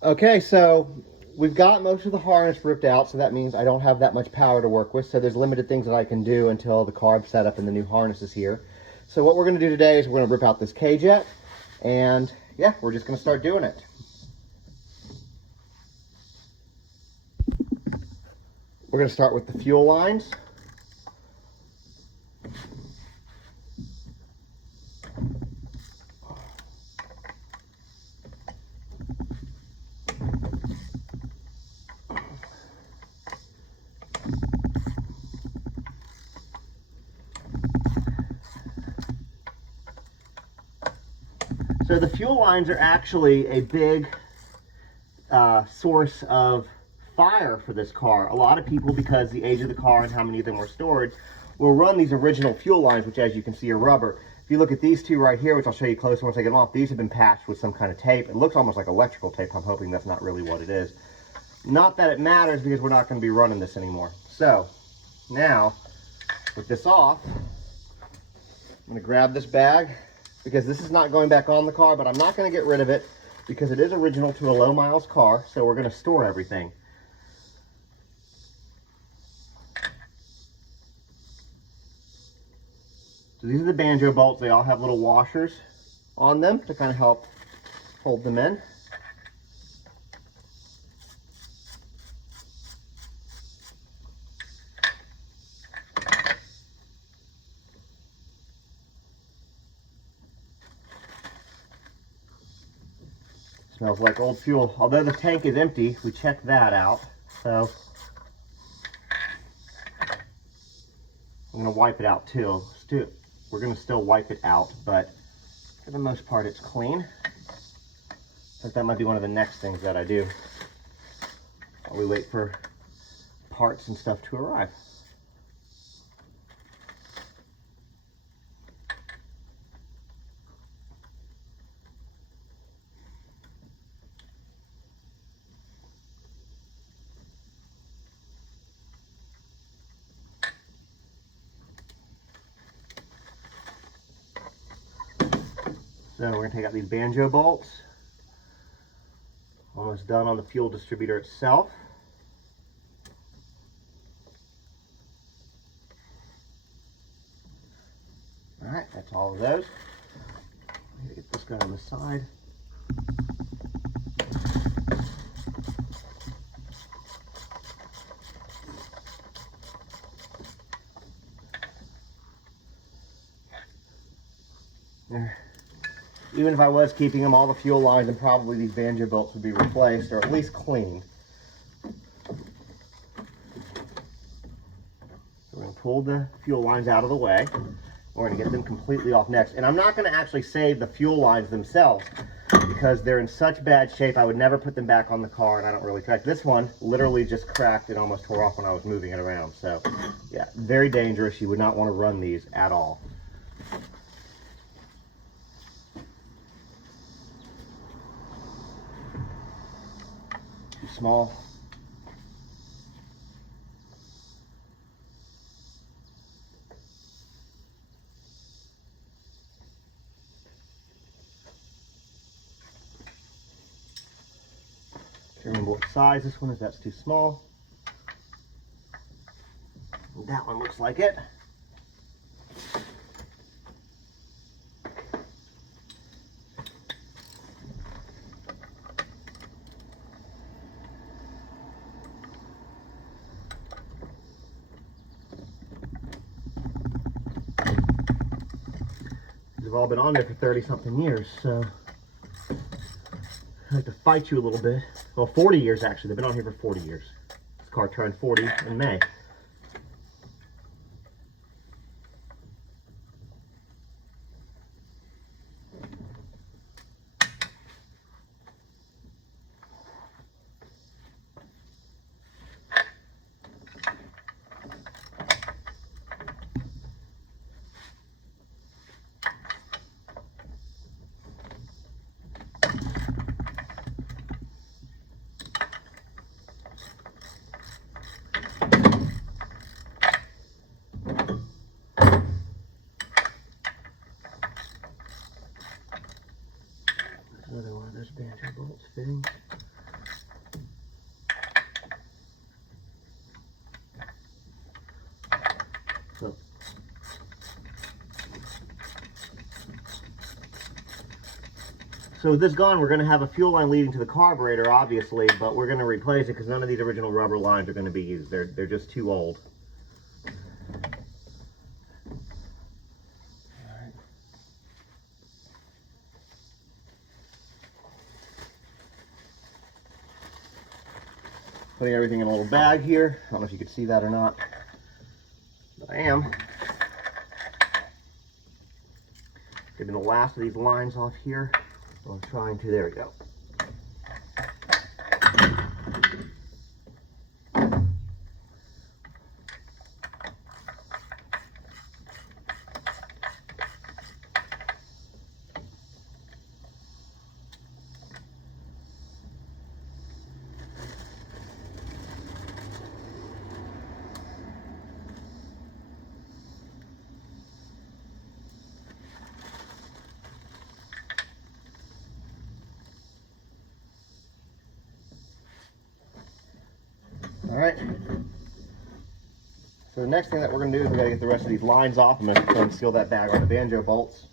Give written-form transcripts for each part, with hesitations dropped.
Okay, so we've got most of the harness ripped out, so that means I don't have that much power to work with, so there's limited things that I can do until the carb setup and the new harness is here. So what we're going to do today is we're going to rip out this KJet, and yeah, we're just going to start doing it. We're going to start with the fuel lines. So the fuel lines are actually a big source of fire for this car. A lot of people, because the age of the car and how many of them were stored, will run these original fuel lines, which as you can see are rubber. If you look at these two right here, which I'll show you closer once I get them off, these have been patched with some kind of tape. It looks almost like electrical tape. I'm hoping that's not really what it is. Not that it matters, because we're not going to be running this anymore. So now, with this off, I'm going to grab this bag, because this is not going back on the car, but I'm not going to get rid of it because it is original to a low miles car, so we're going to store everything. So these are the banjo bolts. They all have little washers on them to kind of help hold them in. Smells like old fuel. Although the tank is empty, we checked that out. So I'm going to wipe it out too. We're going to still wipe it out, but for the most part it's clean. I think that might be one of the next things that I do while we wait for parts and stuff to arrive. So we're going to take out these banjo bolts. Almost done on the fuel distributor itself. All right, that's all of those. I'm going to get this guy on the side. There. Even if I was keeping them, all the fuel lines and probably these banjo bolts would be replaced, or at least cleaned. So we're going to pull the fuel lines out of the way. We're going to get them completely off next. And I'm not going to actually save the fuel lines themselves because they're in such bad shape. I would never put them back on the car, and I don't really track. This one literally just cracked and almost tore off when I was moving it around. So yeah, very dangerous. You would not want to run these at all. Small. Can't remember what size this one is. That's too small. And that one looks like it. They've all been on there for 30-something years, so I like to fight you a little bit. Well, 40 years actually. They've been on here for 40 years. This car turned 40 in May. Another one of those banjo bolts fitting. So with this gone, we're going to have a fuel line leading to the carburetor, obviously, but we're going to replace it because none of these original rubber lines are going to be used. They're just too old. Putting everything in a little bag here. I don't know if you can see that or not, but I am. Getting the last of these lines off here. I'm trying to, there we go. All right. So the next thing that we're going to do is we're going to get the rest of these lines off. I'm going to go and seal that bag on the banjo bolts.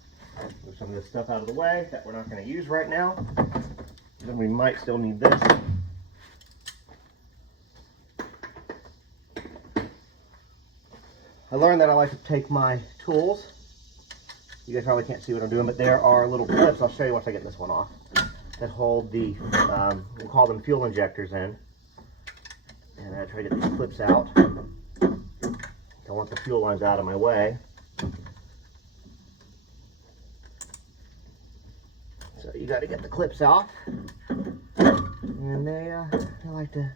Move some of this stuff out of the way that we're not going to use right now. Then we might still need this. I learned that I like to take my tools. You guys probably can't see what I'm doing, but there are little clips. I'll show you once I get this one off. That hold the, we'll call them fuel injectors in. And I try to get these clips out. I want the fuel lines out of my way. So you got to get the clips off. And they like to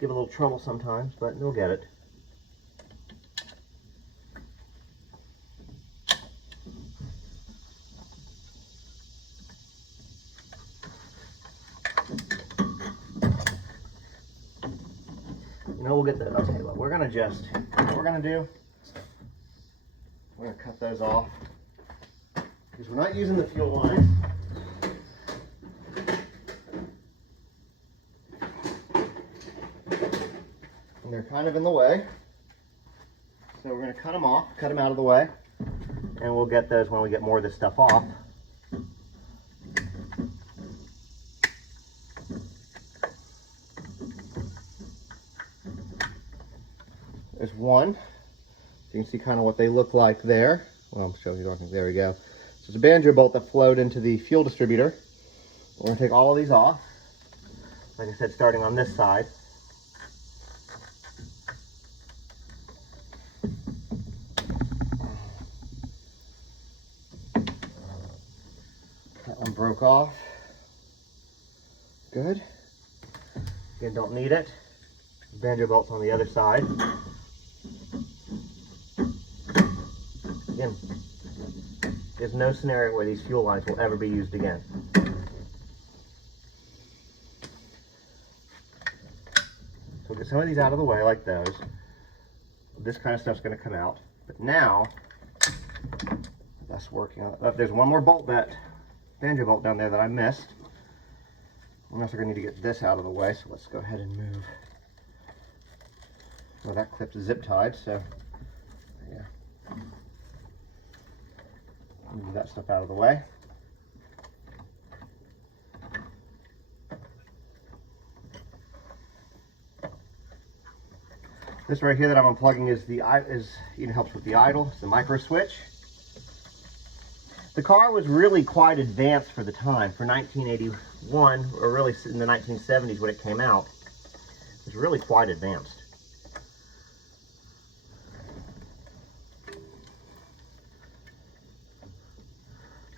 give a little trouble sometimes, but they'll get it. You know, we'll get the, I'll tell you what, we're going to do, we're going to cut those off, because we're not using the fuel line. And they're kind of in the way. So we're going to cut them off, cut them out of the way, and we'll get those when we get more of this stuff off. There's one. You can see kind of what they look like there. Well, I'm showing you. There we go. So it's a banjo bolt that flowed into the fuel distributor. We're going to take all of these off. Like I said, starting on this side. That one broke off. Good. Again, don't need it. Banjo bolt's on the other side. Again, there's no scenario where these fuel lines will ever be used again. So we'll get some of these out of the way like those. This kind of stuff's going to come out. But now, that's working on it. There's one more bolt, that banjo bolt down there that I missed. I'm also going to need to get this out of the way, so let's go ahead and move. Well, that clip's zip tied, so yeah. Move that stuff out of the way. This right here that I'm unplugging is helps with the idle. It's the micro switch. The car was really quite advanced for the time, for 1981, or really in the 1970s when it came out. It was really quite advanced.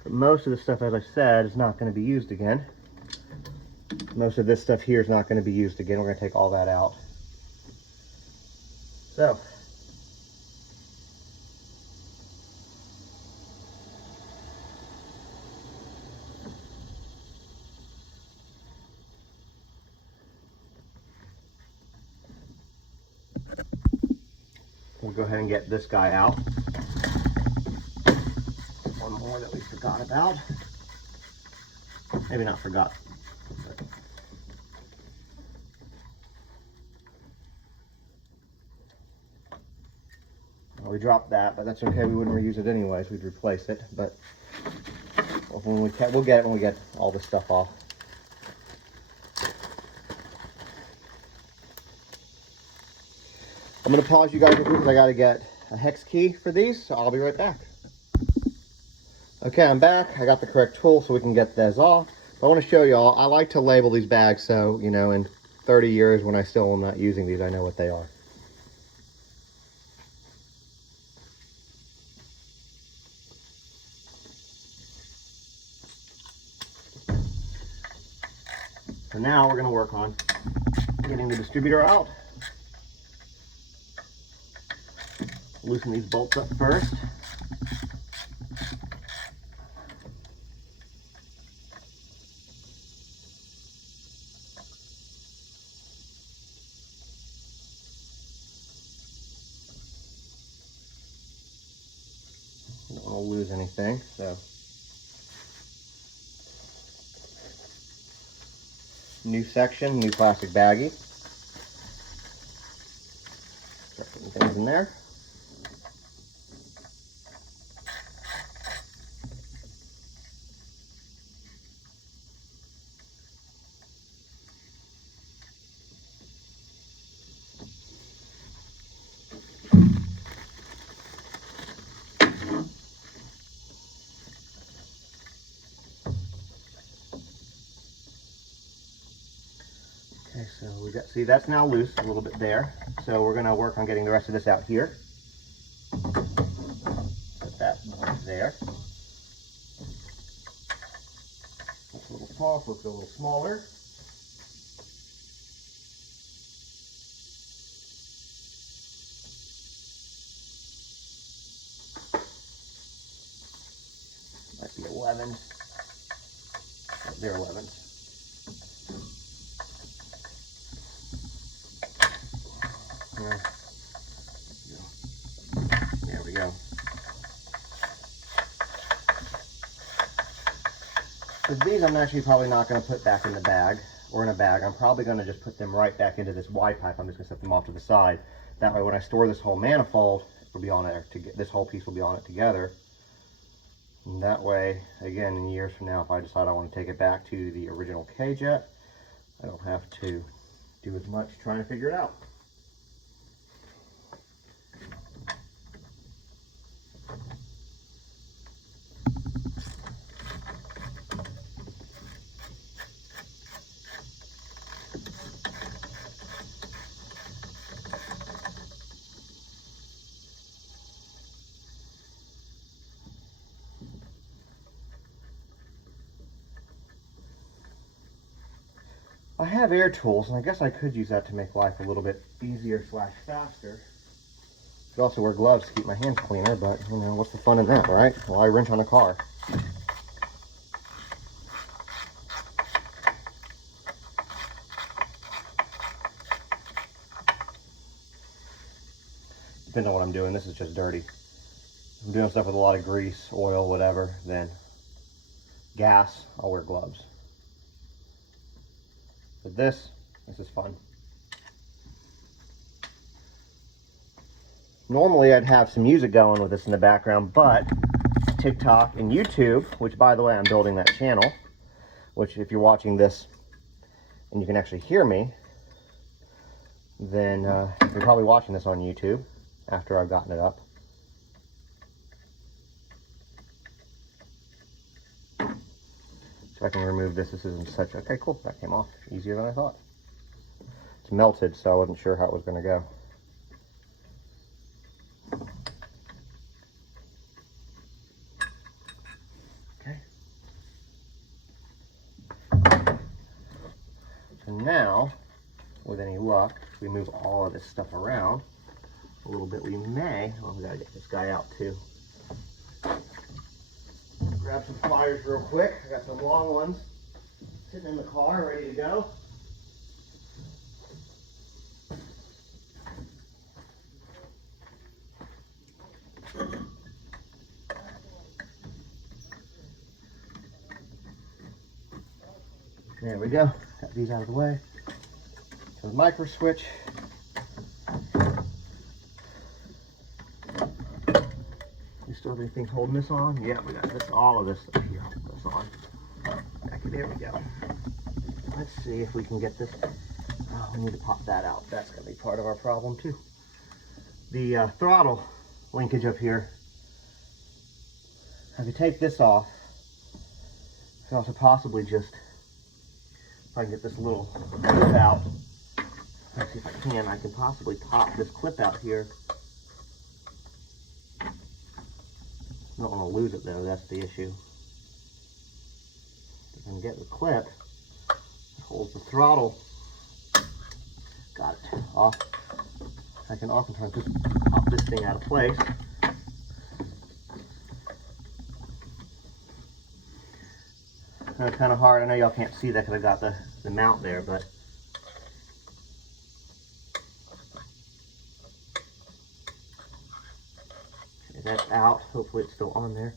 But most of the stuff, as I said, is not going to be used again. Most of this stuff here is not going to be used again. We're going to take all that out. So, we'll go ahead and get this guy out. One more that we forgot about. Maybe not forgot. Well, we dropped that, but that's okay. We wouldn't reuse it anyways. We'd replace it. But We'll get it when we get all this stuff off. I'm going to pause you guys real quick because I got to get a hex key for these, so I'll be right back. Okay, I'm back. I got the correct tool so we can get those off. But I want to show y'all, I like to label these bags so, you know, in 30 years when I still am not using these, I know what they are. So now we're going to work on getting the distributor out. Loosen these bolts up first. Don't want to lose anything, so. New section, new plastic baggie. Start putting things in there. Okay, so we got, see, that's now loose a little bit there. So we're going to work on getting the rest of this out here. Put that there. It's a little small, so let's go a little smaller. Might be 11. They're 11s. There we go. So these I'm actually probably not going to put back in the bag or in a bag. I'm probably going to just put them right back into this Y pipe. I'm just going to set them off to the side. That way when I store this whole manifold, it'll be on there. This whole piece will be on it together. And that way, again, in years from now, if I decide I want to take it back to the original KJet, I don't have to do as much trying to figure it out. I have air tools, and I guess I could use that to make life a little bit easier / faster. I could also wear gloves to keep my hands cleaner, but, you know, what's the fun in that, right? Why wrench on a car? Depends on what I'm doing. This is just dirty. If I'm doing stuff with a lot of grease, oil, whatever, then gas, I'll wear gloves. But this is fun. Normally I'd have some music going with this in the background, but TikTok and YouTube, which by the way, I'm building that channel, which if you're watching this and you can actually hear me, then you're probably watching this on YouTube after I've gotten it up. So I can remove this. This isn't such, okay, cool, that came off easier than I thought. It's melted, so I wasn't sure how it was going to go. Okay. So now, with any luck, if we move all of this stuff around a little bit, we may, well, we gotta get this guy out too. Grab some pliers real quick. I got some long ones sitting in the car ready to go. There we go. Got these out of the way. So the micro switch. You still have anything holding this on? Yeah, we got this, all of this stuff here. This There we go. Let's see if we can get this. Oh, we need to pop that out. That's going to be part of our problem too. The throttle linkage up here. I could take this off. I could also possibly just, if I can get this little clip out. Let's see if I can. I can possibly pop this clip out here. Don't want to lose it though, that's the issue. If I can get the clip, it holds the throttle. Got it. Off. I can oftentimes just pop this thing out of place. It's kind of hard. I know y'all can't see that because I got the mount there, but okay, that's out. Hopefully it's still on there.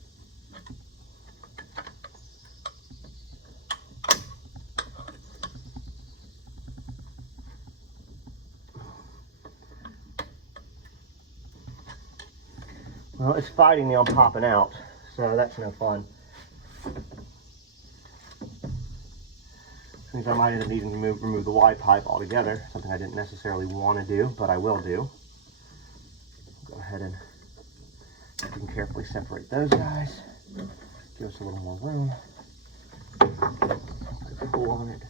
Well, it's fighting me on popping out, so that's no fun. Means I might end up needing to remove the Y pipe altogether, something I didn't necessarily want to do, but I will do. Go ahead and you can carefully separate those guys. Give us a little more room. Pull on it.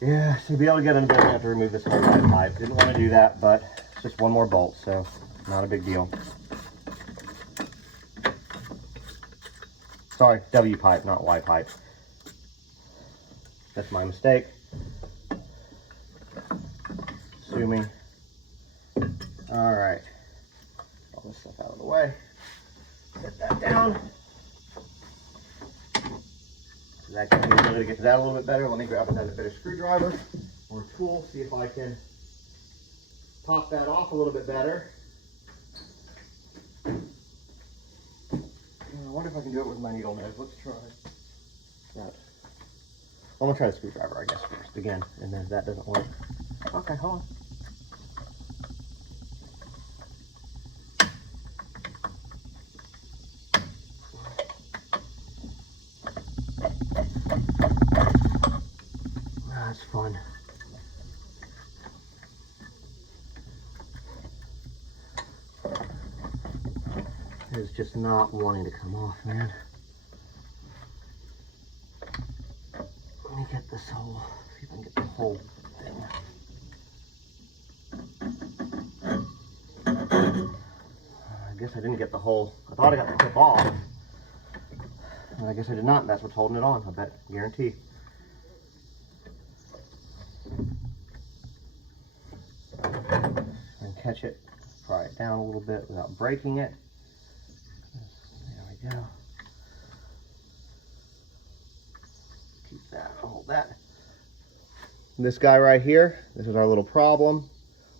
Yeah, to be able to get under there, I have to remove this whole Y pipe. Didn't want to do that, but it's just one more bolt, so not a big deal. Sorry, W pipe, not Y pipe. That's my mistake. Assuming. All right. All this stuff out of the way. Set that down. So that gives me the ability to get to that a little bit better. Let me grab another bit of screwdriver or tool, see if I can pop that off a little bit better. I wonder if I can do it with my needle nose. Let's try that. I'm gonna try the screwdriver, I guess, first again, and then if that doesn't work. Okay, hold on. That's fun. It is just not wanting to come off, man. Let me get this whole, see if I can get the whole thing. I guess I didn't get the whole, I thought I got the clip off. But I guess I did not, and that's what's holding it on, I bet, guarantee. And catch it, pry it down a little bit without breaking it. There we go. Keep that, hold that. This guy right here, this is our little problem.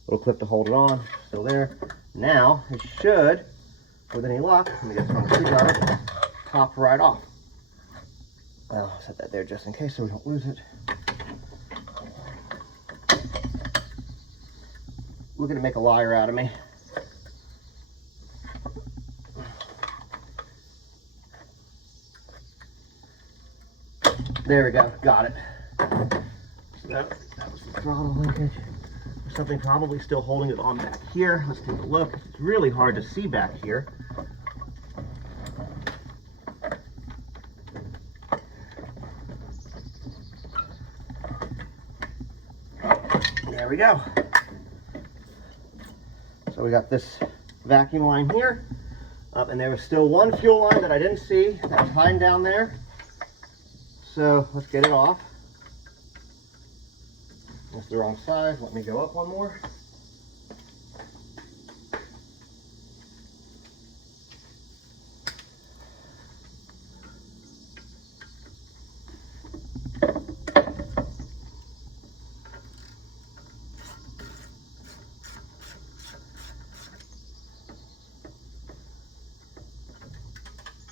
Little clip to hold it on, still there. Now, it should, with any luck, let me get some screwdriver, pop right off. I'll set that there just in case so we don't lose it. Looking to make a liar out of me. There we go, got it. So that was the throttle linkage. There's something probably still holding it on back here. Let's take a look. It's really hard to see back here. There we go. So we got this vacuum line here. And there was still one fuel line that I didn't see that was hiding down there. So let's get it off. That's the wrong size. Let me go up one more.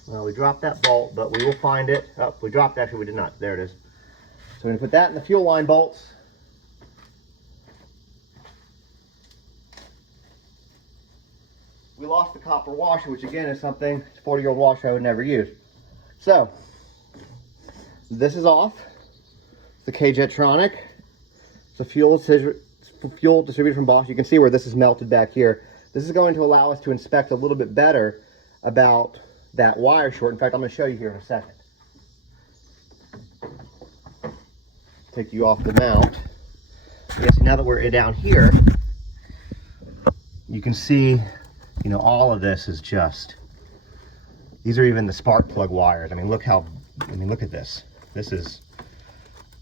Well, we dropped that bolt, but we will find it. Oh, we dropped, actually we did not. There it is. So we're going to put that in the fuel line bolts. We lost the copper washer, which again is something, it's a 40-year-old washer I would never use. So, this is off. It's the KJet. It's a fuel distributor from Bosch. You can see where this is melted back here. This is going to allow us to inspect a little bit better about that wire short. In fact, I'm going to show you here in a second. Take you off the mount. Yeah, so now that we're down here, you can see, you know, all of this is just, these are even the spark plug wires. I mean, look at this.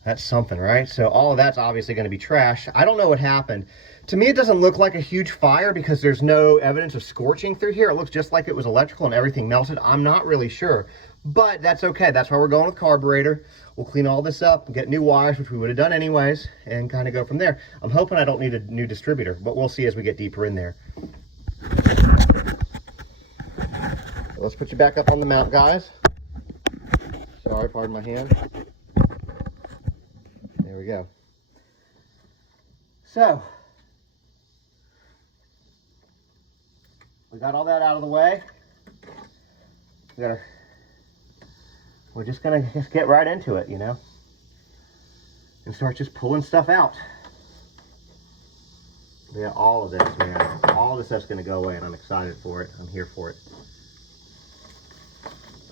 That's something, right? So all of that's obviously going to be trash. I don't know what happened. To me, it doesn't look like a huge fire because there's no evidence of scorching through here. It looks just like it was electrical and everything melted. I'm not really sure, but that's okay. That's why we're going with carburetor. We'll clean all this up and get new wires, which we would have done anyways, and kind of go from there. I'm hoping I don't need a new distributor, but we'll see as we get deeper in there. Let's put you back up on the mount, guys. Sorry, pardon my hand. There we go. So, we got all that out of the way. We're just gonna get right into it, you know, and start just pulling stuff out. Yeah, all of this, man. All of this stuff's gonna go away, and I'm excited for it. I'm here for it.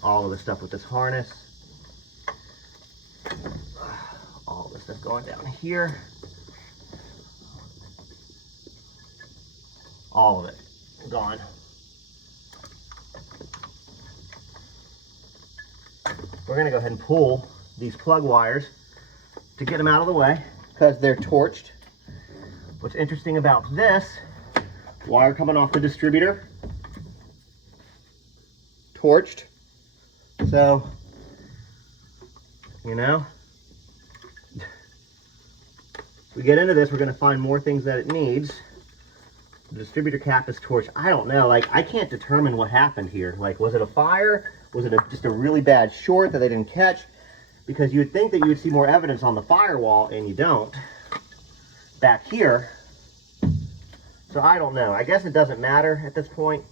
All of the stuff with this harness. All this stuff going down here. All of it gone. We're going to go ahead and pull these plug wires to get them out of the way because they're torched. What's interesting about this wire coming off the distributor, torched. So, you know, we get into this, we're going to find more things that it needs. The distributor cap is torched. I don't know, like, I can't determine what happened here. Like, was it a fire? Was it just a really bad short that they didn't catch? Because you would think that you would see more evidence on the firewall, and you don't. Back here. So I don't know. I guess it doesn't matter at this point.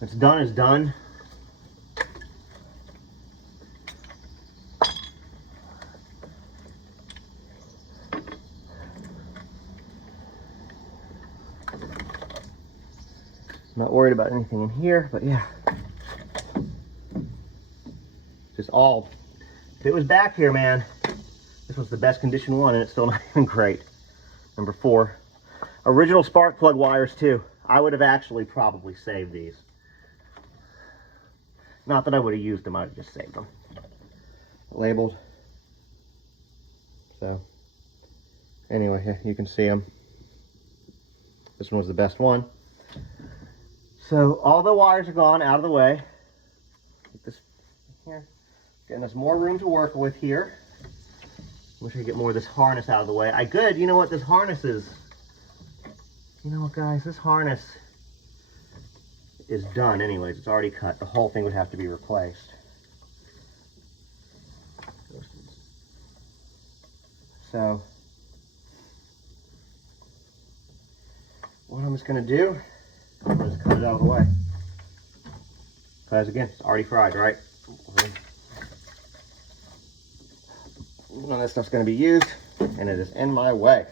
What's done is done. Not worried about anything in here, but yeah. Just all, if it was back here, man, this was the best condition one, and it's still not even great. Number 4, original spark plug wires too. I would have actually probably saved these. Not that I would have used them, I would have just saved them. Labeled. So, anyway, here you can see them. This one was the best one. So all the wires are gone out of the way. Get this here. Getting us more room to work with here. Wish I could get more of this harness out of the way. You know what, this harness is, you know what, guys, this harness is done anyways. It's already cut. The whole thing would have to be replaced. So what I'm just going to do, I'm going to just cut it out of the way. Because again, it's already fried, right? None of this stuff's going to be used, and it is in my way.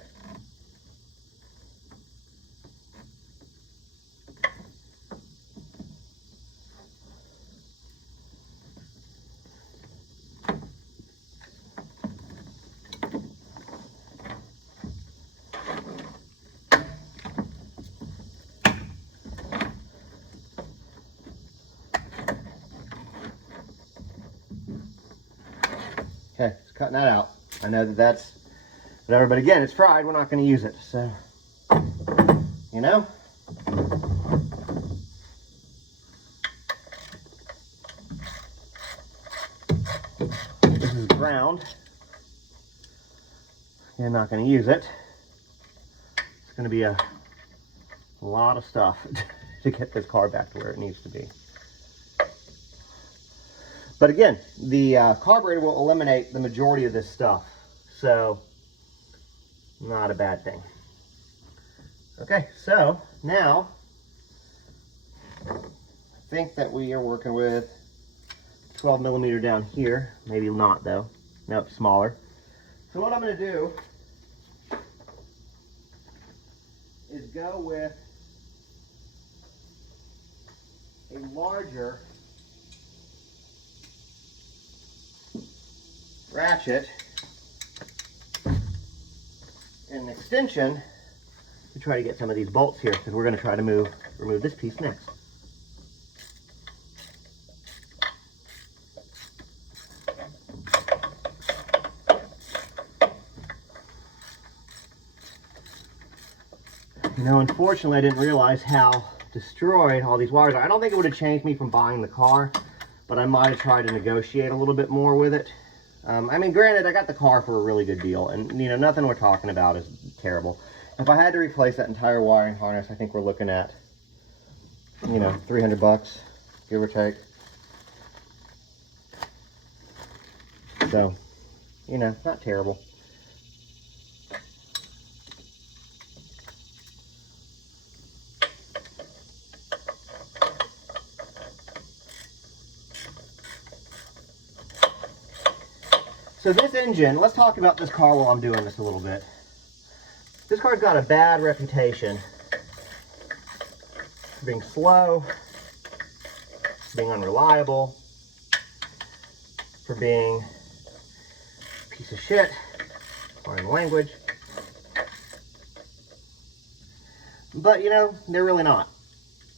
Okay, just cutting that out. I know that that's whatever, but again, it's fried. We're not going to use it, so, you know. This is ground. You're not going to use it. It's going to be a lot of stuff to get this car back to where it needs to be. But again, the carburetor will eliminate the majority of this stuff. So, not a bad thing. Okay, so now think that we are working with 12 millimeter down here. Maybe not though. Nope, smaller. So what I'm going to do is go with a larger ratchet and an extension to try to get some of these bolts here, because we're going to try to remove this piece next. You know, unfortunately, I didn't realize how destroyed all these wires are. I don't think it would have changed me from buying the car, but I might have tried to negotiate a little bit more with it. I mean, granted, I got the car for a really good deal, and, you know, nothing we're talking about is terrible. If I had to replace that entire wiring harness, I think we're looking at, you know, 300 bucks, give or take. So, you know, not terrible. So this engine, let's talk about this car while I'm doing this a little bit. This car's got a bad reputation for being slow, for being unreliable, for being a piece of shit, pardon the language. But, you know, they're really not.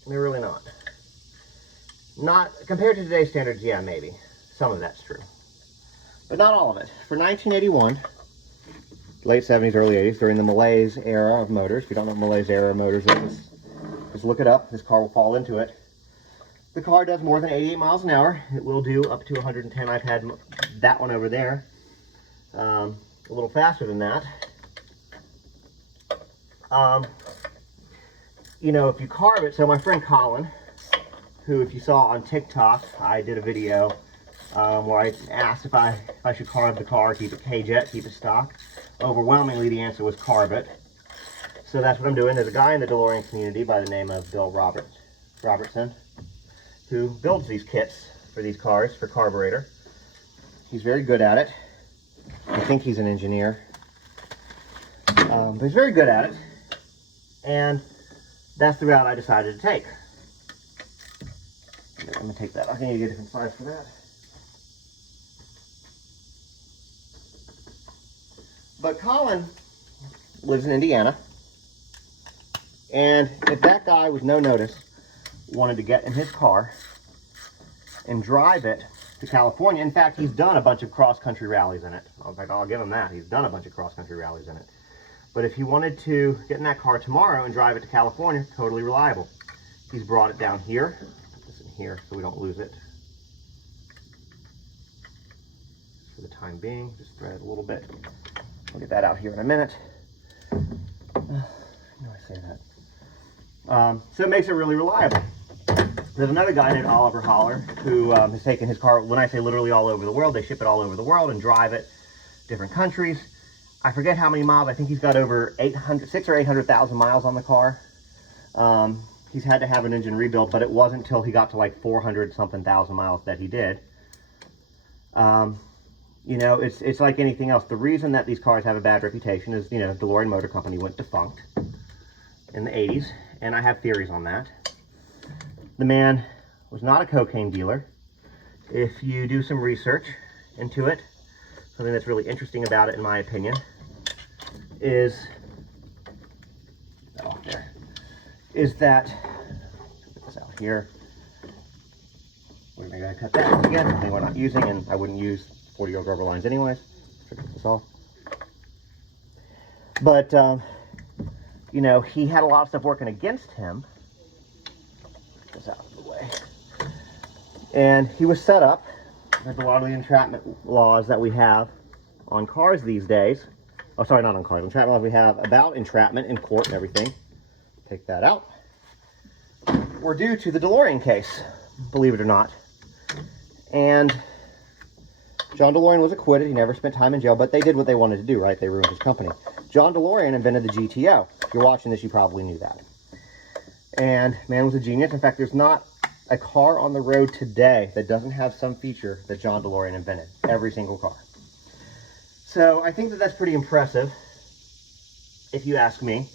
They're really not. Not, compared to today's standards, yeah, maybe. Some of that's true. But not all of it. For 1981, late 70s, early 80s, during the Malaise era of motors. If you don't know what Malaise era of motors is, just look it up. This car will fall into it. The car does more than 88 miles an hour. It will do up to 110. I've had that one over there. A little faster than that. You know, if you carve it, so my friend Colin, who, if you saw on TikTok, I did a video where I asked if I should carve the car, keep it KJet, keep it stock. Overwhelmingly, the answer was carve it. So that's what I'm doing. There's a guy in the DeLorean community by the name of Bill Robertson, who builds these kits for these cars, for carburetor. He's very good at it. I think he's an engineer. But he's very good at it. And that's the route I decided to take. I'm going to take that. I think I need to get a different size for that. But Colin lives in Indiana, and if that guy with no notice wanted to get in his car and drive it to California, in fact, he's done a bunch of cross-country rallies in it. I was like, oh, I'll give him that. He's done a bunch of cross-country rallies in it. But if he wanted to get in that car tomorrow and drive it to California, totally reliable. He's brought it down here. Put this in here so we don't lose it. For the time being, just thread it a little bit. I'll get that out here in a minute. I know I say that. So it makes it really reliable. There's another guy named Oliver Holler who has taken his car, when I say literally all over the world, they ship it all over the world and drive it different countries. I forget how many miles. I think he's got over 600,000 or 800,000 miles on the car. He's had to have an engine rebuilt, but it wasn't until he got to like 400 something thousand miles that he did. You know, it's like anything else. The reason that these cars have a bad reputation is, you know, DeLorean Motor Company went defunct in the 80s, and I have theories on that. The man was not a cocaine dealer. If you do some research into it, something that's really interesting about it, in my opinion, is that, put this out here. We're going to cut that again, something we're not using, and I wouldn't use 40-year-old rubber lines anyways. Put this off. But, you know, he had a lot of stuff working against him. Put this out of the way. And he was set up, there's a lot of the entrapment laws that we have on cars these days. Oh, sorry, not on cars. Entrapment laws we have about entrapment in court and everything. Take that out. We're due to the DeLorean case, believe it or not. And John DeLorean was acquitted. He never spent time in jail, but they did what they wanted to do, right? They ruined his company. John DeLorean invented the GTO. If you're watching this, you probably knew that. And man was a genius. In fact, there's not a car on the road today that doesn't have some feature that John DeLorean invented. Every single car. So I think that that's pretty impressive, if you ask me.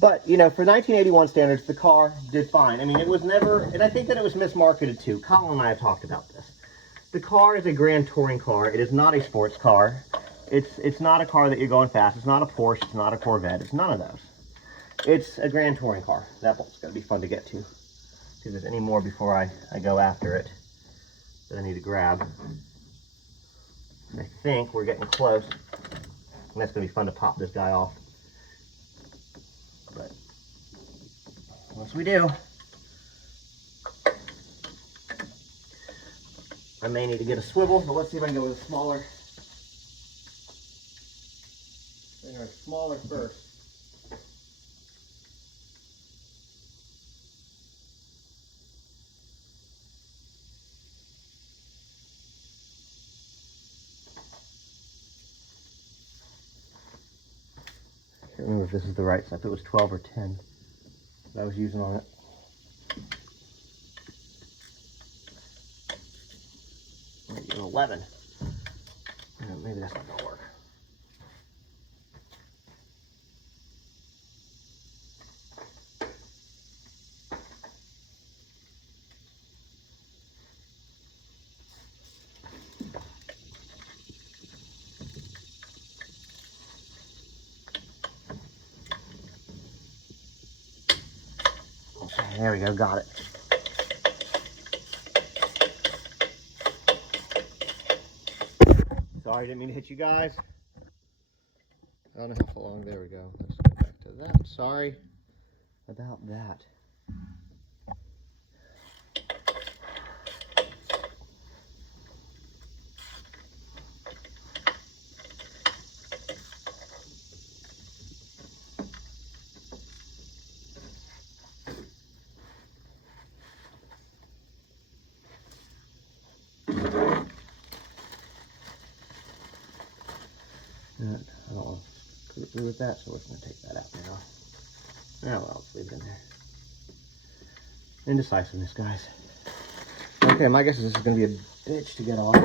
But, you know, for 1981 standards, the car did fine. I mean, it was never, and I think that it was mismarketed too. Colin and I have talked about this. The car is a grand touring car. It is not a sports car. It's not a car that you're going fast. It's not a Porsche. It's not a Corvette. It's none of those. It's a grand touring car. That bolt's going to be fun to get to. See if there's any more before I go after it that I need to grab. And I think we're getting close. And that's going to be fun to pop this guy off. But once we do, I may need to get a swivel, but let's see if I can go with a smaller. Smaller first. I can't remember if this is the right size. If it was 12 or 10 that I was using on it. Maybe an 11. Maybe that's not gonna work. There we go, got it. Sorry, didn't mean to hit you guys. I don't know how long, there we go. Let's go back to that. Sorry about that. I don't want to put it through with that, so we're just going to take that out now. Oh well, let's leave it in there. Indecisiveness, guys. Okay, my guess is this is going to be a bitch to get off.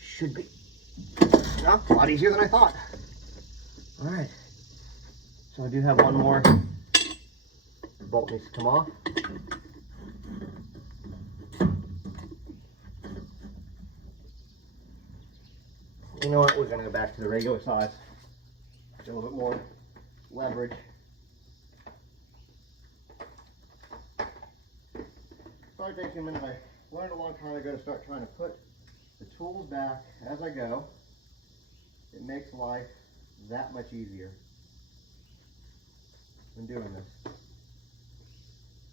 Should be. No, a lot easier than I thought. Alright. So I do have one more. The bolt needs to come off. You know what, we're going to go back to the regular size. Get a little bit more leverage. Sorry it takes me a minute. I learned a long time ago to start trying to put the tools back as I go. It makes life that much easier than doing this.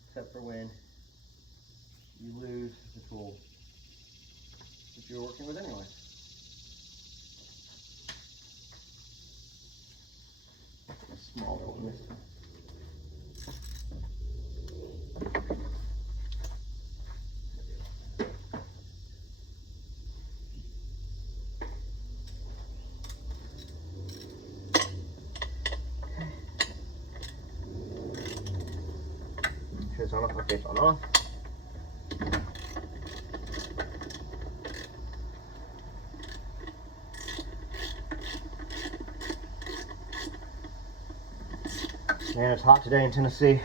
Except for when you lose the tool that you're working with anyway. Smaller one this time. It's on off, okay, it's on off. Man, it's hot today in Tennessee.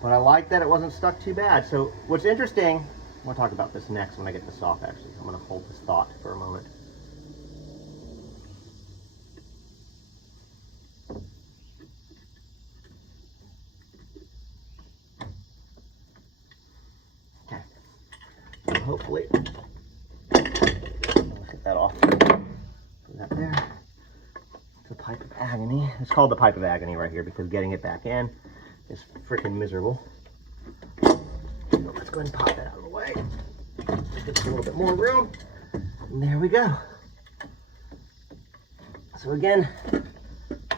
But I like that it wasn't stuck too bad. So what's interesting, I want to talk about this next when I get this off actually. I'm going to hold this thought for a moment. Okay. So hopefully, I'll get that off. Put that there. The pipe of agony. It's called the pipe of agony right here because getting it back in is freaking miserable. So let's go ahead and pop that out of the way. Get a little bit more room. And there we go. So again,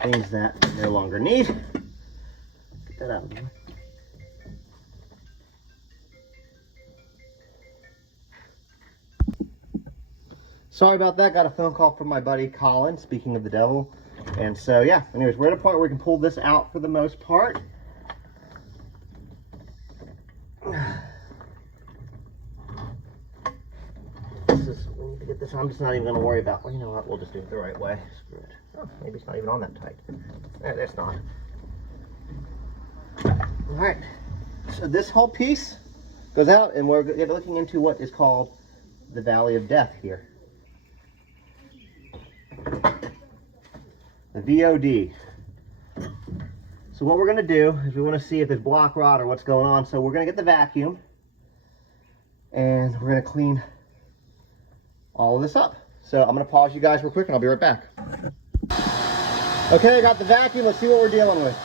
things that I no longer need. Get that out of the way. Sorry about that. Got a phone call from my buddy Colin, speaking of the devil. And so, yeah, anyways, we're at a point where we can pull this out for the most part. This is, we need to get this, I'm just not even going to worry about, well, you know what, we'll just do it the right way. Screw it. Oh, maybe it's not even on that tight. That's not. Alright, so this whole piece goes out, and we're looking into what is called the Valley of Death here. The VOD. So what we're going to do is we want to see if there's block rot or what's going on. So we're going to get the vacuum and we're going to clean all of this up. So I'm going to pause you guys real quick and I'll be right back. Okay, I got the vacuum. Let's see what we're dealing with.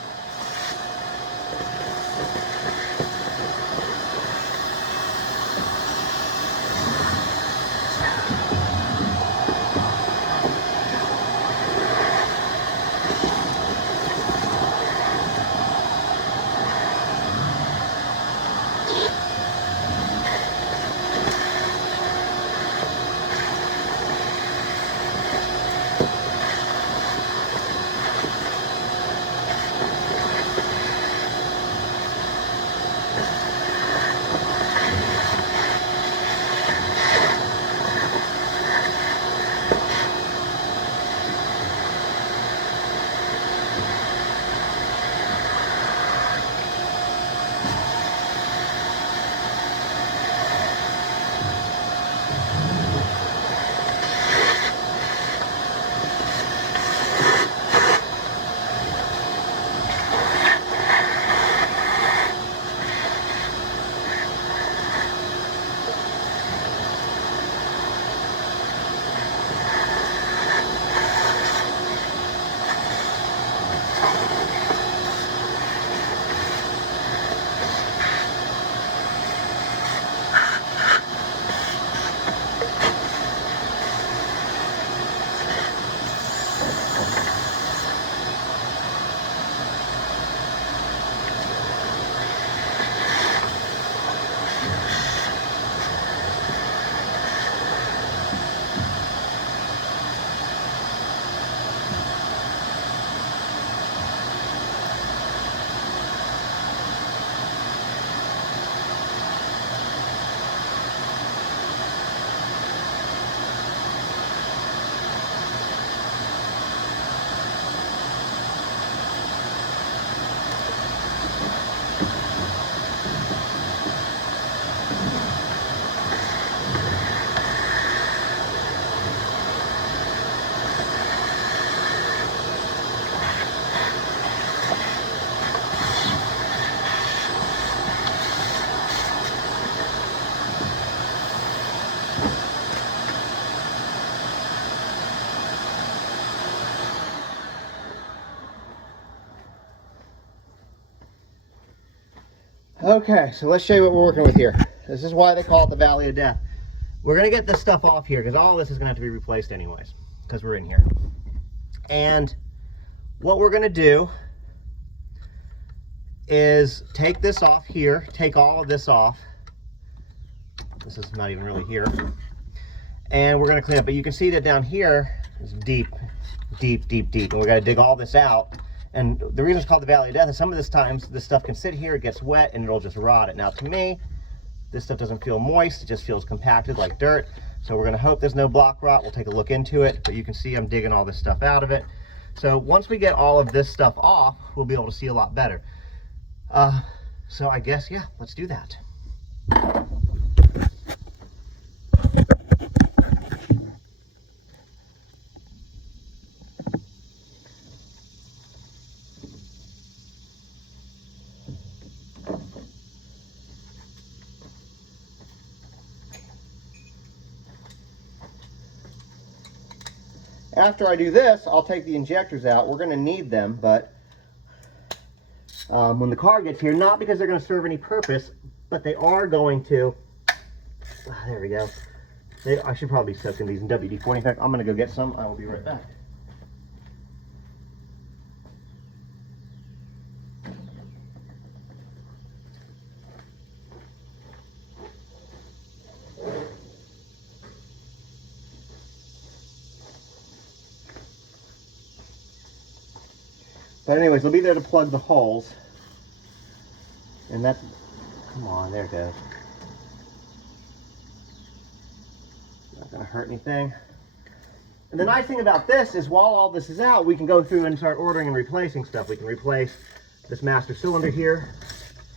Okay, so let's show you what we're working with here. This is why they call it the Valley of Death. We're going to get this stuff off here because all of this is going to have to be replaced anyways because we're in here. And what we're going to do is take this off here, take all of this off. This is not even really here. And we're going to clean up, but you can see that down here is deep, deep, deep, deep. And we're going to dig all this out. And the reason it's called the Valley of Death is some of this times this stuff can sit here, it gets wet, and it'll just rot it. Now to me, this stuff doesn't feel moist, it just feels compacted like dirt. So we're gonna hope there's no block rot. We'll take a look into it, but you can see I'm digging all this stuff out of it. So once we get all of this stuff off, we'll be able to see a lot better. So I guess, yeah, let's do that. After I do this, I'll take the injectors out. We're going to need them, but when the car gets here, not because they're going to serve any purpose, but they are going to, there we go. I should probably be soaking these in WD-40. In fact, I'm going to go get some. I will be right back. But anyways, they'll be there to plug the holes. And that's, come on, there it goes. Not gonna hurt anything. And the nice thing about this is while all this is out, we can go through and start ordering and replacing stuff. We can replace this master cylinder here,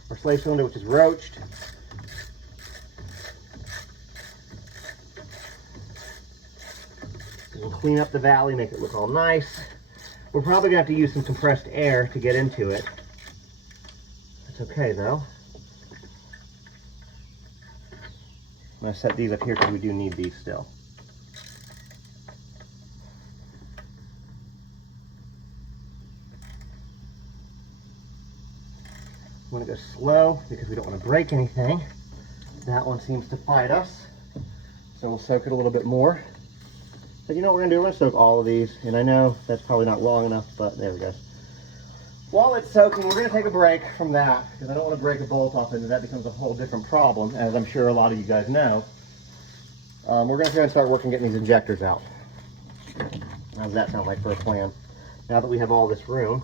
our slave cylinder, which is roached. We can clean up the valley, make it look all nice. We're probably gonna have to use some compressed air to get into it. That's okay though. I'm gonna set these up here because we do need these still. I'm gonna go slow because we don't want to break anything. That one seems to fight us. So we'll soak it a little bit more. But you know what we're gonna do? We're gonna soak all of these. And I know that's probably not long enough, but there we go. While it's soaking, we're gonna take a break from that because I don't want to break a bolt off and that becomes a whole different problem, as I'm sure a lot of you guys know. We're gonna try and start working getting these injectors out. How does that sound like for a plan? Now that we have all this room,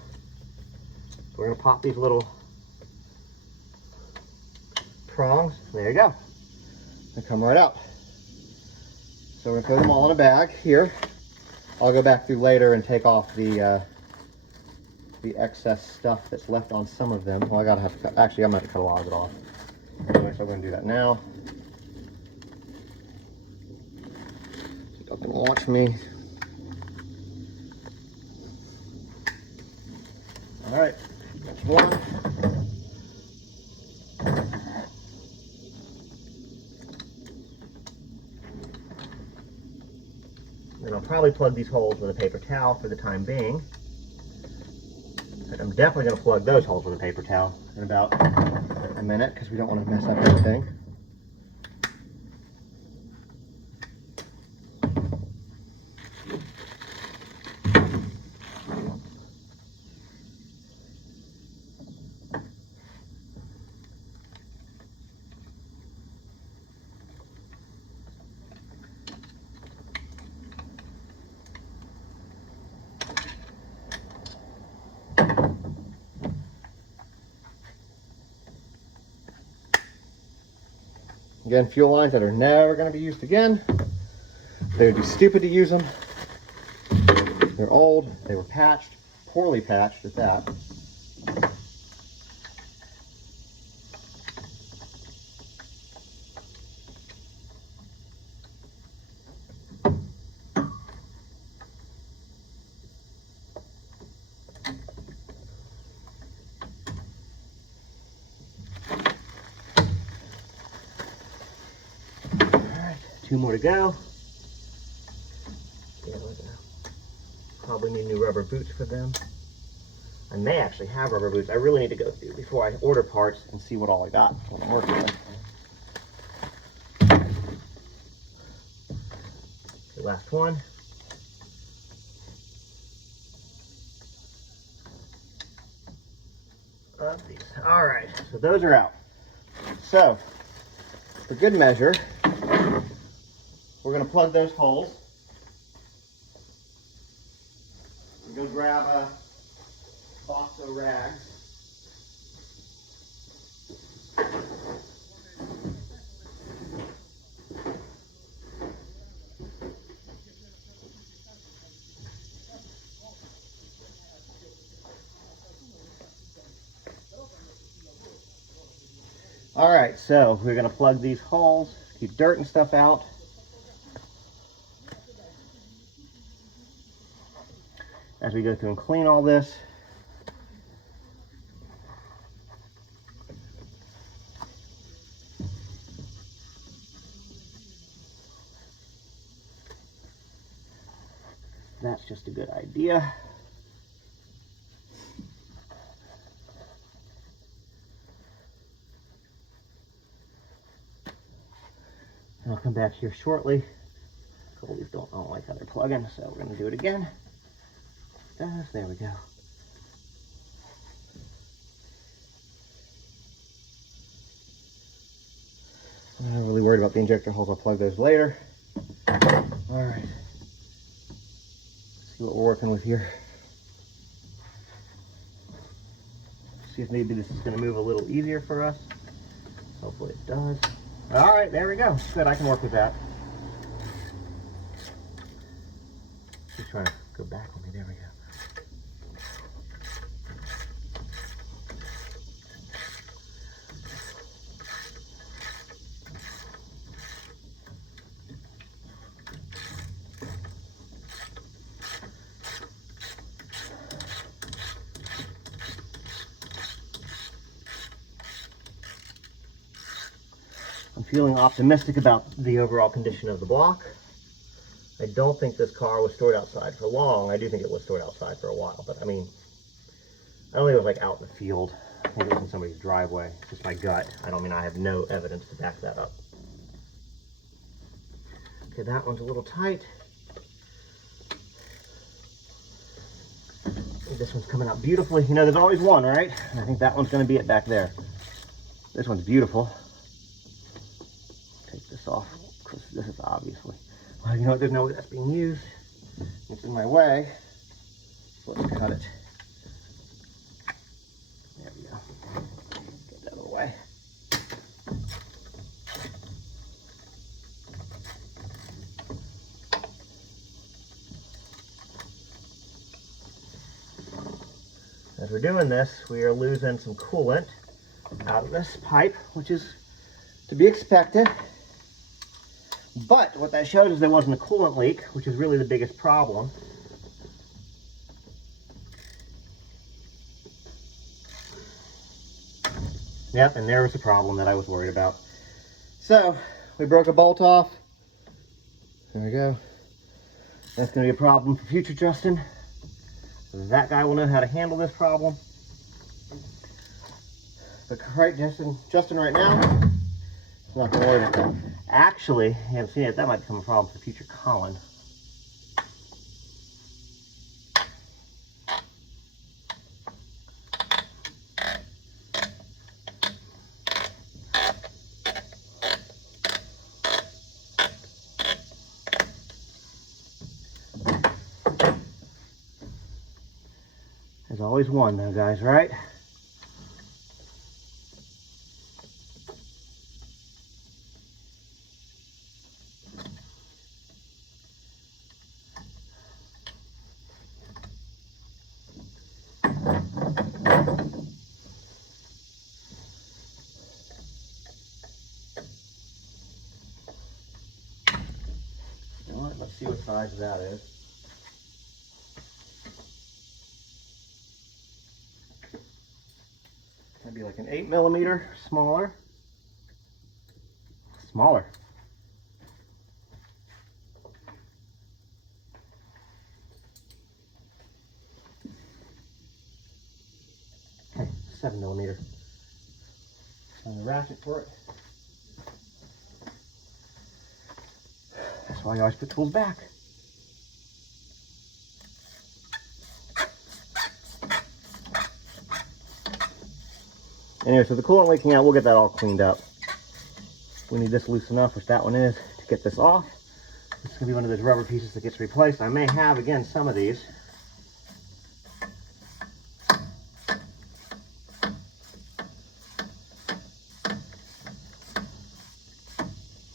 we're gonna pop these little prongs. There you go. They come right out. So we're gonna throw them all in a bag here. I'll go back through later and take off the excess stuff that's left on some of them. Well, I have to cut. Actually, I'm gonna cut a lot of it off. Anyway, so I'm gonna do that now. Y'all can watch me. All right, that's one. And I'll probably plug these holes with a paper towel for the time being. I'm definitely going to plug those holes with a paper towel in about a minute because we don't want to mess up anything. Again, fuel lines that are never going to be used again. They would be stupid to use them. They're old. They were patched, poorly patched at that. Two more to go. Yeah, probably need new rubber boots for them. I may actually have rubber boots. I really need to go through before I order parts and see what all I got, what I'm working with. Okay, last one. Of these. All right, so those are out. So, for good measure, we're going to plug those holes. Go grab a box of rags. All right, so we're going to plug these holes, keep dirt and stuff out. As we go through and clean all this. That's just a good idea. And I'll come back here shortly. A couple of these I don't like how they're plugging, so we're going to do it again. There we go. I'm not really worried about the injector holes. I'll plug those later. All right. Let's see what we're working with here. See if maybe this is going to move a little easier for us. Hopefully it does. All right, there we go. Good, I can work with that. Just trying to go back on me. There we go. I'm feeling optimistic about the overall condition of the block. I don't think this car was stored outside for long. I do think it was stored outside for a while, but I mean, I don't think it was like out in the field. I think it was in somebody's driveway. It's just my gut. I have no evidence to back that up. Okay, that one's a little tight. This one's coming out beautifully. You know, there's always one, right? And I think that one's gonna be it back there. This one's beautiful. Take this off, because this is obviously, well, you know what, there's no way that's being used. It's in my way. So let's cut it. There we go. Get that out of the way. As we're doing this, we are losing some coolant out of this pipe, which is to be expected. But what that shows is there wasn't a coolant leak, which is really the biggest problem. Yep, and there was the problem that I was worried about. So, we broke a bolt off. There we go. That's going to be a problem for future Justin. That guy will know how to handle this problem. But right, Justin right now, it's not going to worry about that. Actually, you haven't seen it, that might become a problem for future Colin. There's always one though, guys, right? Let's see what size that is. Maybe like an 8mm, smaller. Smaller. Okay, 7mm. And the ratchet for it. That's why I always put tools back. Anyway, so the coolant leaking out, we'll get that all cleaned up. We need this loose enough, which that one is, to get this off. This is going to be one of those rubber pieces that gets replaced. I may have, again, some of these.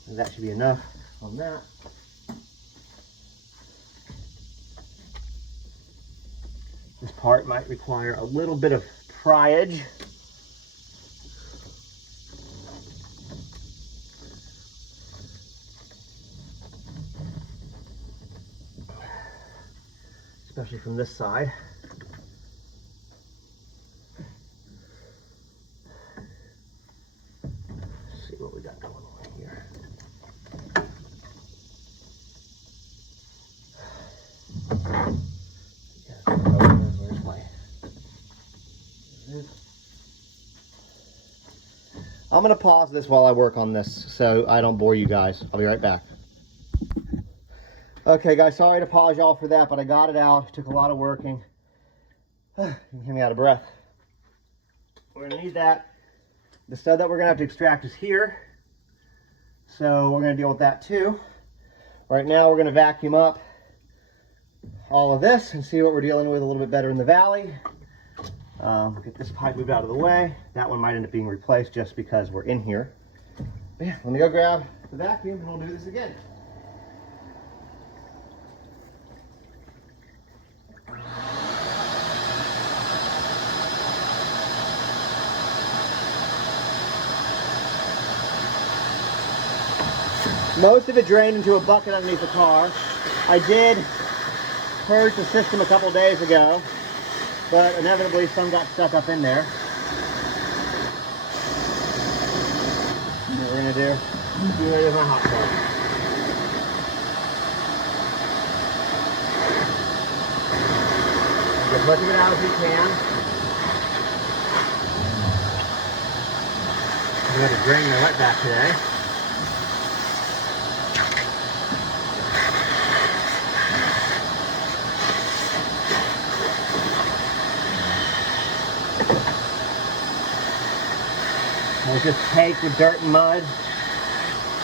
And that should be enough on that. This part might require a little bit of pryage. Especially from this side. Let's see what we got going on here. Where's my... I'm going to pause this while I work on this so I don't bore you guys. I'll be right back. Okay guys, sorry to pause y'all for that, but I got it out. It took a lot of working. You can hear me out of breath. We're gonna need that. The stud that we're gonna have to extract is here. So we're gonna deal with that too. Right now we're gonna vacuum up all of this and see what we're dealing with a little bit better in the valley. Get this pipe moved out of the way. That one might end up being replaced just because we're in here. But yeah, let me go grab the vacuum and we'll do this again. Most of it drained into a bucket underneath the car. I did purge the system a couple days ago, but inevitably some got stuck up in there. What we're gonna do, here is my hot car. Get as much of it out as we can. We had to drain the wetback today. It's just caked with dirt and mud.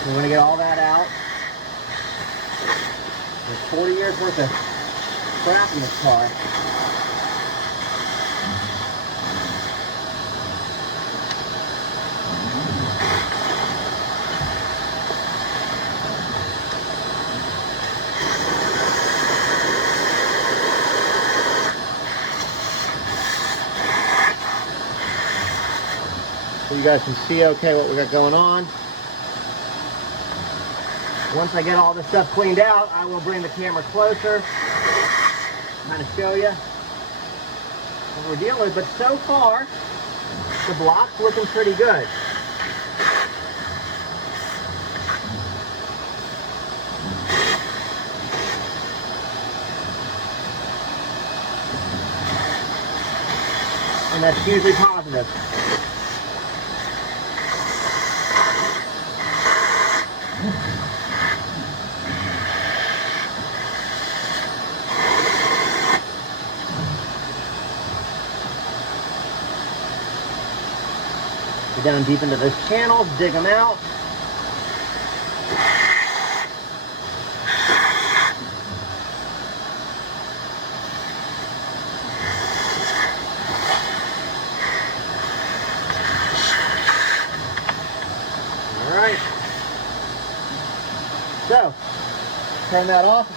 We want to get all that out. There's 40 years worth of crap in this car. So you guys can see okay what we got going on. Once I get all this stuff cleaned out, I will bring the camera closer, kind of show you what we're dealing with. But so far, the block's looking pretty good. And that's hugely positive. Get down deep into those channels, dig them out. All right. So, turn that off.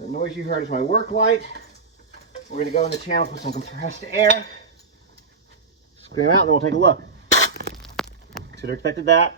The noise you heard is my work light. We're going to go in the channel, put some compressed air, scream out, and then we'll take a look. Should have expected that.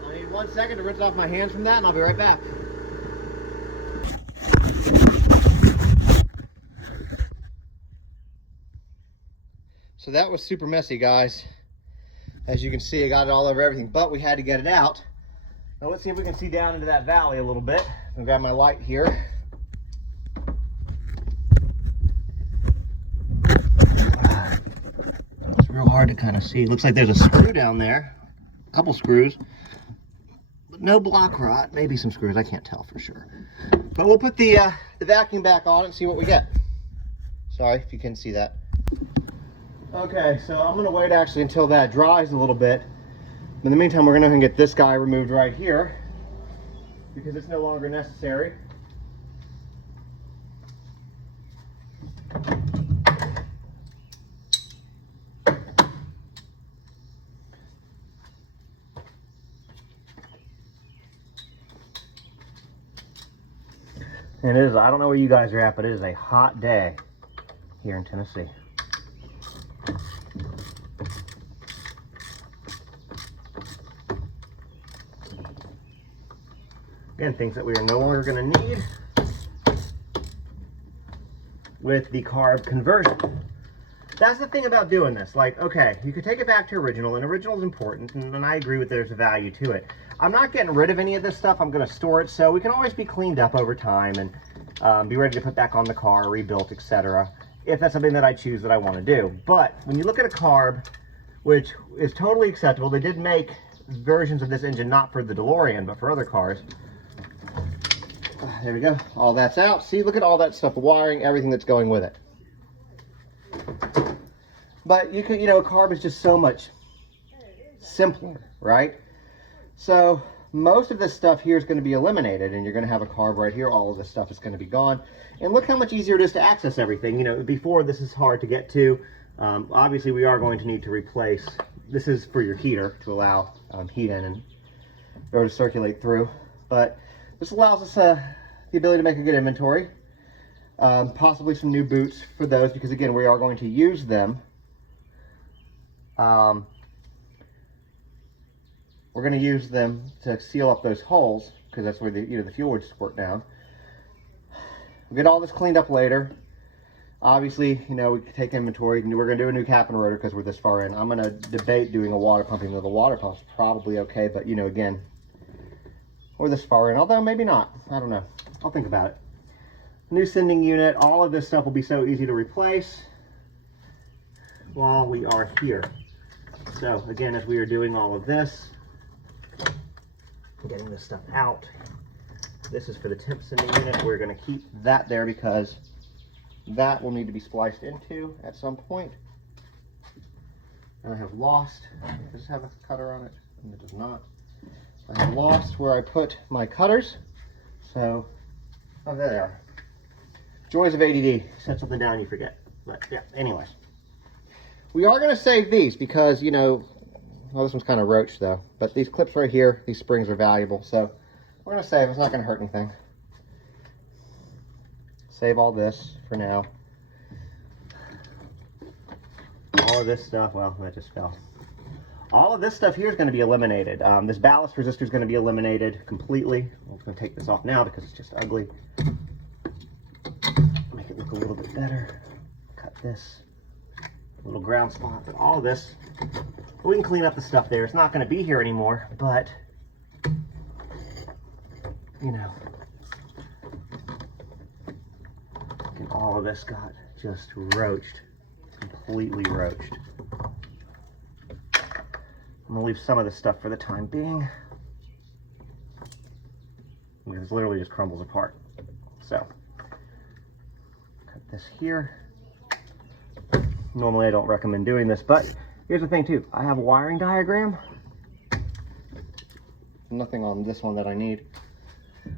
I need 1 second to rinse off my hands from that, and I'll be right back. So that was super messy, guys. As you can see, I got it all over everything, but we had to get it out. Now let's see if we can see down into that valley a little bit. I'll grab my light here. It's real hard to kind of see. Looks like there's a screw down there. A couple screws. But no block rot. Maybe some screws. I can't tell for sure. But we'll put the vacuum back on and see what we get. Sorry if you can see that. Okay, so I'm going to wait actually until that dries a little bit. In the meantime, we're going to get this guy removed right here because it's no longer necessary. And it is, I don't know where you guys are at, but it is a hot day here in Tennessee. Again, things that we are no longer going to need with the carb conversion. That's the thing about doing this. Like, okay, you could take it back to original, and original is important, and I agree with there's a value to it. I'm not getting rid of any of this stuff. I'm going to store it so we can always be cleaned up over time and be ready to put back on the car, rebuilt, etc. if that's something that I choose that I want to do. But when you look at a carb, which is totally acceptable, they did make versions of this engine not for the DeLorean, but for other cars. There we go. All that's out. See, look at all that stuff, the wiring, everything that's going with it. But you could, you know, a carb is just so much simpler, right? So most of this stuff here is going to be eliminated, and you're going to have a carb right here. All of this stuff is going to be gone. And look how much easier it is to access everything. You know, before this is hard to get to. Obviously, we are going to need to replace. This is for your heater to allow heat in and or to circulate through. But this allows us the ability to make a good inventory. Possibly some new boots for those, because again, we are going to use them. We're going to use them to seal up those holes, because that's where the, you know, the fuel would squirt down. We'll get all this cleaned up later. Obviously, you know, we can take inventory. We're going to do a new cap and rotor because we're this far in. I'm going to debate doing a water pumping with a water pump's probably okay, but you know, again, we're this far in, although maybe not. I don't know. I'll think about it. New sending unit. All of this stuff will be so easy to replace while we are here. So again, as we are doing all of this, getting this stuff out, this is for the temp sending unit. We're going to keep that there because that will need to be spliced into at some point. And I have lost, does this have a cutter on it? And it does not. I have lost where I put my cutters. So, oh, there they are. Joys of ADD. Set something down, you forget. But yeah, anyways. We are going to save these because, you know, well, this one's kind of roached though. But these clips right here, these springs are valuable. So we're going to save. It's not going to hurt anything. Save all this for now. All of this stuff, well, that just fell. All of this stuff here is going to be eliminated. This ballast resistor is going to be eliminated completely. I'm just going to take this off now because it's just ugly. Make it look a little bit better. Cut this little ground spot, but all of this, we can clean up the stuff there. It's not going to be here anymore, but you know, and all of this got just roached, completely roached. I'm gonna leave some of this stuff for the time being. It literally just crumbles apart. So, cut this here. Normally I don't recommend doing this, but here's the thing too. I have a wiring diagram. Nothing on this one that I need.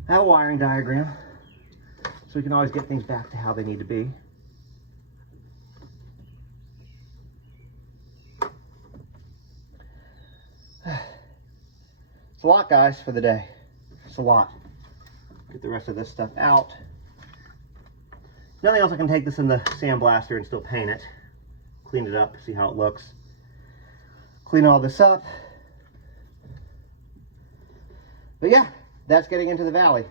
I have a wiring diagram, so we can always get things back to how they need to be. It's a lot, guys, for the day. It's a lot. Get the rest of this stuff out. Nothing else, I can take this in the sandblaster and still paint it. Clean it up, see how it looks. Clean all this up. But yeah, that's getting into the valley.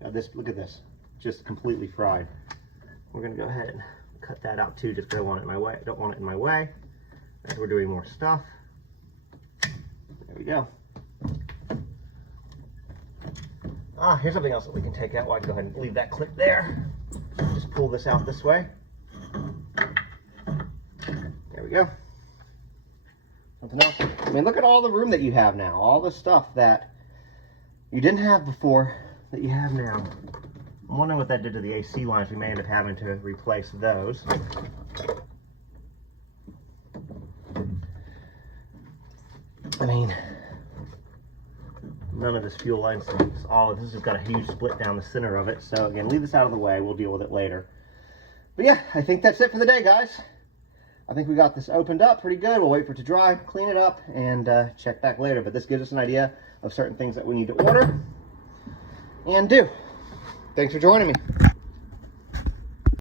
Now this, look at this, just completely fried. We're gonna go ahead and cut that out too, just because I want it in my way. I don't want it in my way as we're doing more stuff. There we go. Here's something else that we can take out. Well, I can go ahead and leave that clip there. Just pull this out this way. There we go. Something else. I mean, look at all the room that you have now. All the stuff that you didn't have before that you have now. I'm wondering what that did to the AC lines. We may end up having to replace those. I mean, none of this fuel line sinks. All of this has got a huge split down the center of it. So again, leave this out of the way. We'll deal with it later. But yeah, I think that's it for the day, guys. I think we got this opened up pretty good. We'll wait for it to dry, clean it up, and check back later. But this gives us an idea of certain things that we need to order and do. Thanks for joining me.